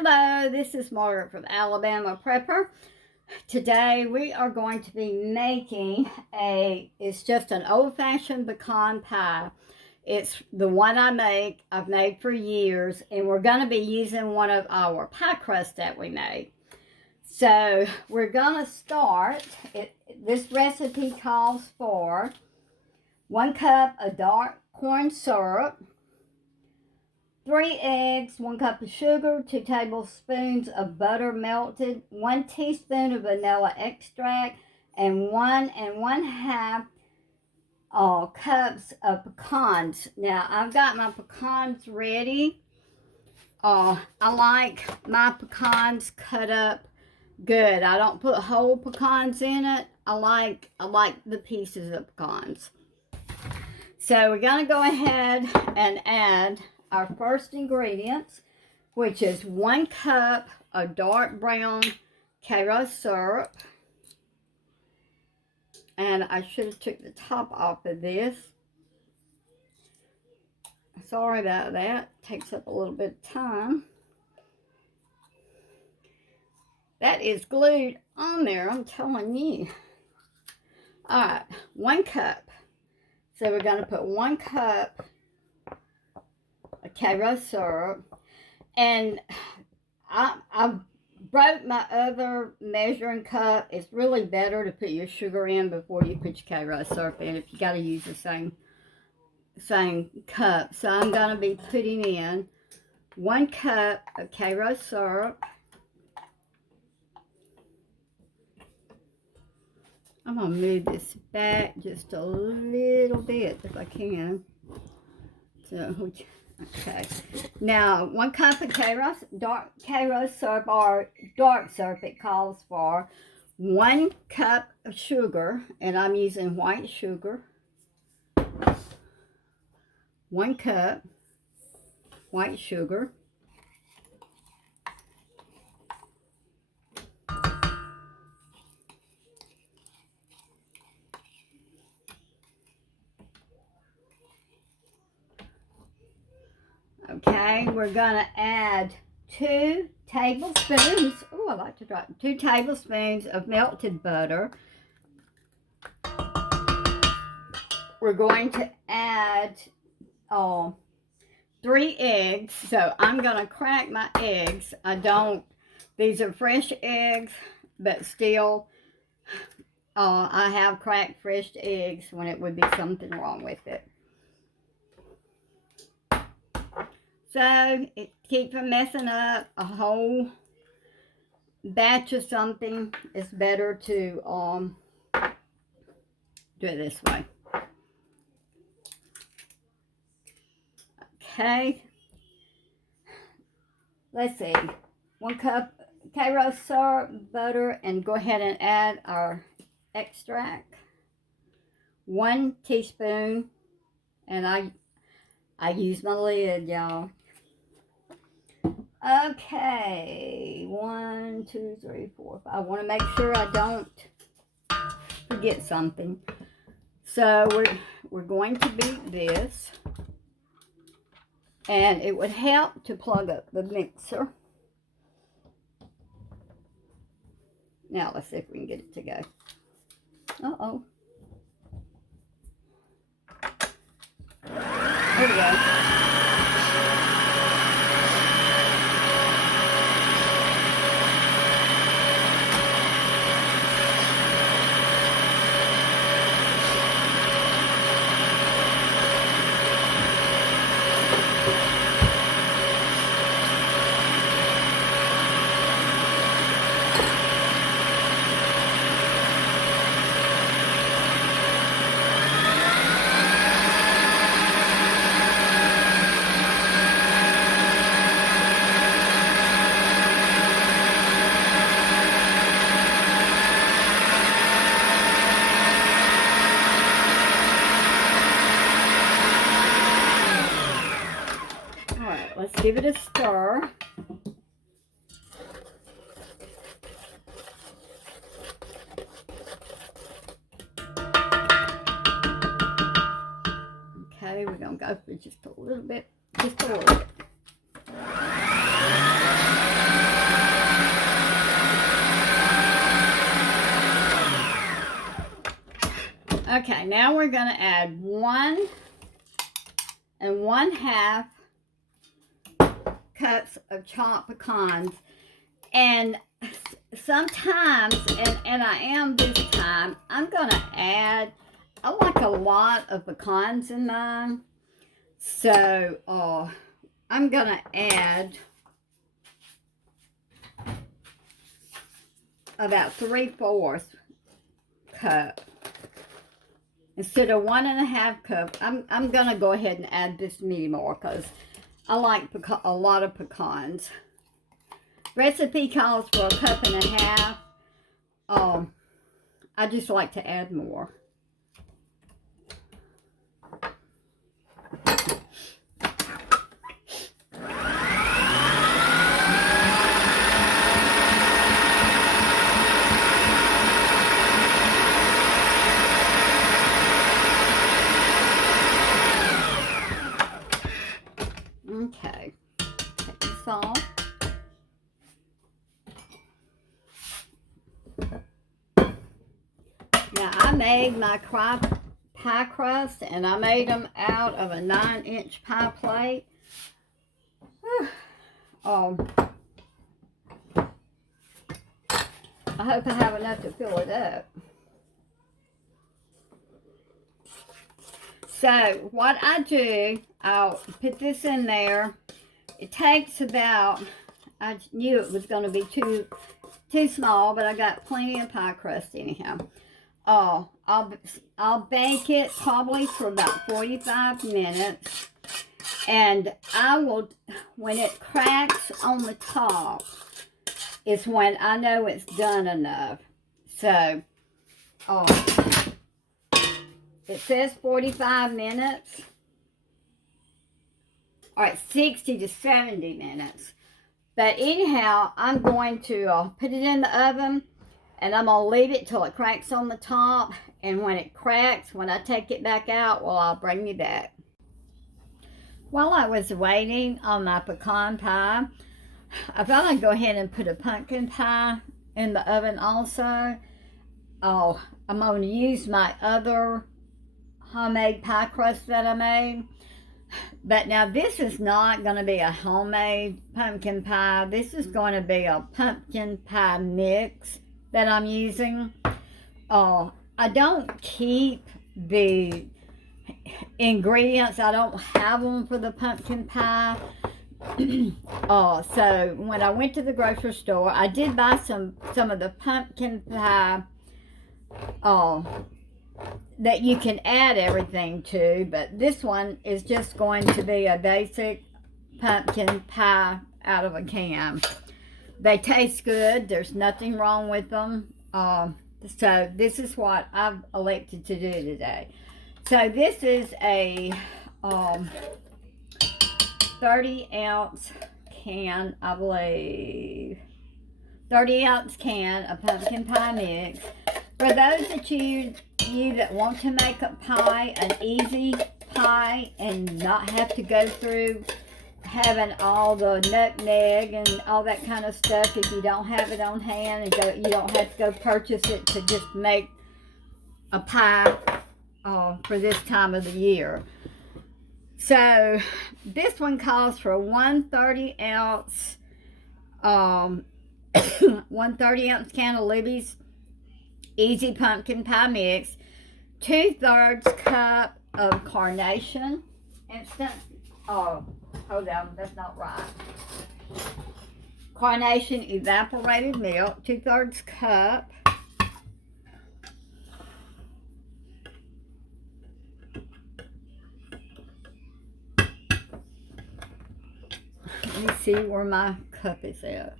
Hello, this is Margaret from Alabama Prepper. Today we are going to be making it's just an old-fashioned pecan pie. It's the one I've made for years, and we're going to be using one of our pie crusts that we made. So we're going to start, this recipe calls for 1 cup of dark corn syrup, 3 eggs, 1 cup of sugar, 2 tablespoons of butter melted, 1 teaspoon of vanilla extract, and 1 1/2 cups of pecans. Now, I've got my pecans ready. I like my pecans cut up good. I don't put whole pecans in it. I like the pieces of pecans. So we're going to go ahead and add our first ingredients, which is 1 cup of dark brown Karo syrup. And I should have took the top off of this. Sorry about that. It takes up a little bit of time. That is glued on there, I'm telling you. Alright, 1 cup. So we're going to put 1 cup of Karo syrup. And I broke my other measuring cup. It's really better to put your sugar in before you put your Karo syrup in if you got to use the same cup. So I'm going to be putting in 1 cup of Karo syrup. I'm going to move this back just a little bit if I can. So, okay. Now, 1 cup of dark Karo syrup, or dark syrup it calls for. 1 cup of sugar, and I'm using white sugar. 1 cup white sugar. Okay, we're going to add 2 tablespoons. Oh, I like to drop 2 tablespoons of melted butter. We're going to add 3 eggs. So I'm going to crack my eggs. These are fresh eggs, but still, I have cracked fresh eggs when it would be something wrong with it. So, it keeps from messing up a whole batch of something. It's better to do it this way. Okay. Let's see. 1 cup Karo syrup, butter, and go ahead and add our extract. 1 teaspoon, and I use my lid, y'all. Okay, 1, 2, 3, 4, 5. I want to make sure I don't forget something. So we're going to beat this, and it would help to plug up the mixer. Now let's see if we can get it to go. Uh-oh. There we go. Let's give it a stir. Okay, we're going to go for just a little bit, just a little bit. Okay, now we're going to add 1 1/2 cups of chopped pecans. And sometimes, and I am this time, I'm going to add, I like a lot of pecans in mine. So, I'm going to add about 3/4 cup. Instead of 1 1/2 cup, I'm going to go ahead and add this many more because I like a lot of pecans. Recipe calls for 1.5 cups. I just like to add more. Okay, take this off. Now, I made my pie crust, and I made them out of a 9-inch pie plate. I hope I have enough to fill it up. So, what I do, I'll put this in there. It takes about, I knew it was going to be too small, but I got plenty of pie crust anyhow. I'll bake it probably for about 45 minutes. And I will, when it cracks on the top, is when I know it's done enough. So, it says 45 minutes. All right, 60 to 70 minutes. But anyhow, I'm going to put it in the oven, and I'm going to leave it till it cracks on the top. And when it cracks, when I take it back out, well, I'll bring you back. While I was waiting on my pecan pie, I thought I'd go ahead and put a pumpkin pie in the oven also. I'm going to use my other homemade pie crust that I made. But now this is not going to be a homemade pumpkin pie. This is going to be a pumpkin pie mix that I'm using. I don't keep the ingredients. I don't have them for the pumpkin pie. So when I went to the grocery store, I did buy some of the pumpkin pie that you can add everything to, but this one is just going to be a basic pumpkin pie out of a can. They taste good. There's nothing wrong with them. So this is what I've elected to do today. So this is a 30-ounce can, I believe. 30-ounce can of pumpkin pie mix. For those of you that want to make a pie, an easy pie, and not have to go through having all the nutmeg and all that kind of stuff, if you don't have it on hand, and you don't have to go purchase it to just make a pie for this time of the year. So this one calls for 1 30-ounce 1 30-ounce can of Libby's Easy Pumpkin Pie Mix, 2/3 cup of Carnation instant. Oh, hold on, that's not right. Carnation evaporated milk, 2/3 cup. Let me see where my cup is at.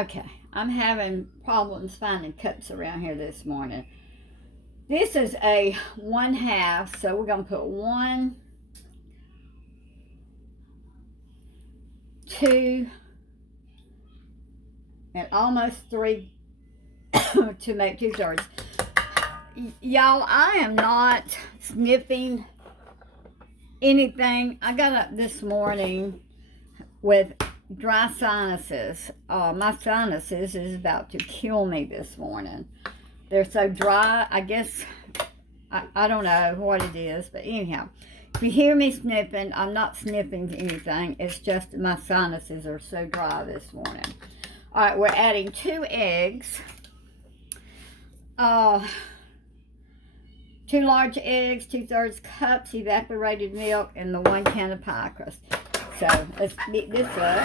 Okay, I'm having problems finding cups around here this morning. This is a 1/2, so we're going to put 1, 2, and almost 3 to make 2/3. Y'all, I am not sniffing anything. I got up this morning with dry sinuses. My sinuses is about to kill me this morning. They're so dry. I guess I don't know what it is, but anyhow. If you hear me sniffing, I'm not sniffing anything. It's just my sinuses are so dry this morning. All right, we're adding 2 eggs. 2 large eggs, 2/3 cups evaporated milk, and the 1 can of pie crust. So let's beat this up.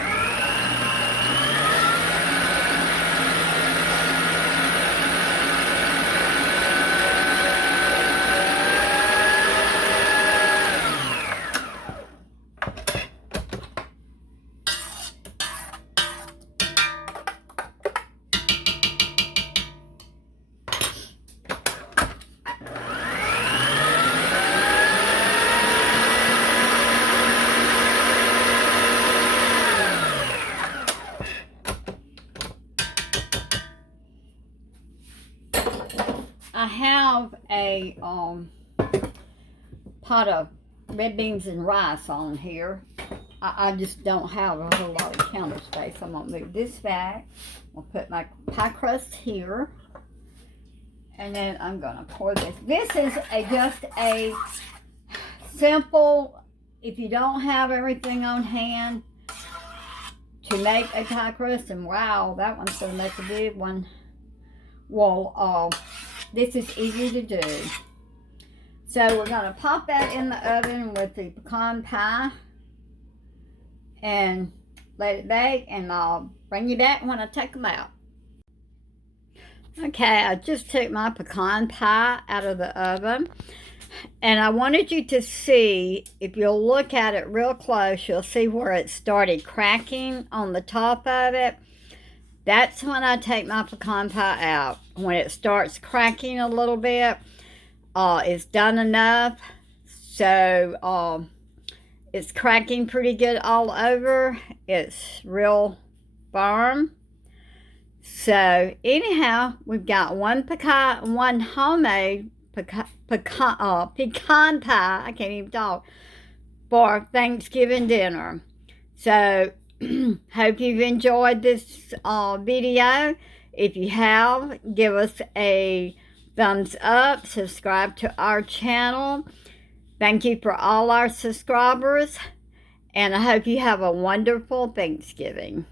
I have a pot of red beans and rice on here. I just don't have a whole lot of counter space. I'm going to move this back. I'll put my pie crust here. And then I'm going to pour this. This is just a simple, if you don't have everything on hand, to make a pie crust. And wow, that one's going to make a big one. Well, this is easy to do. So we're going to pop that in the oven with the pecan pie and let it bake, and I'll bring you back when I take them out. Okay, I just took my pecan pie out of the oven, and I wanted you to see, if you'll look at it real close, you'll see where it started cracking on the top of it. That's when I take my pecan pie out. When it starts cracking a little bit, it's done enough. So it's cracking pretty good all over. It's real firm. So anyhow, we've got one homemade pecan pie, I can't even talk, for Thanksgiving dinner. So hope you've enjoyed this video. If you have, give us a thumbs up, subscribe to our channel. Thank you for all our subscribers, and I hope you have a wonderful Thanksgiving.